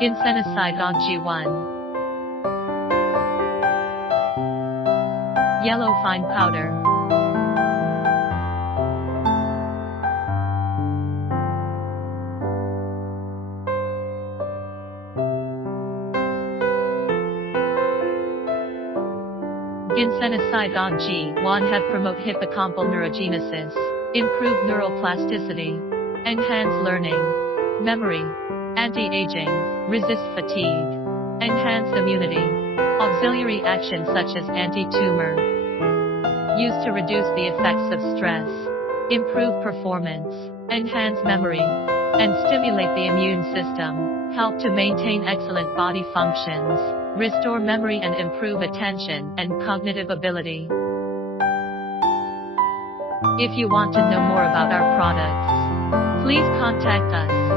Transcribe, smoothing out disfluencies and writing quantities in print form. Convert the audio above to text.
Ginsenoside Rg1 Yellow fine powder. Ginsenoside Rg1 have promote hippocampal neurogenesis, improve neural plasticity, enhance learning, memory, anti-aging, resist fatigue, enhance immunity, auxiliary actions such as anti-tumor, used to reduce the effects of stress, improve performance, enhance memory, and stimulate the immune system, help to maintain excellent body functions, restore memory and improve attention and cognitive ability. If you want to know more about our products, please contact us.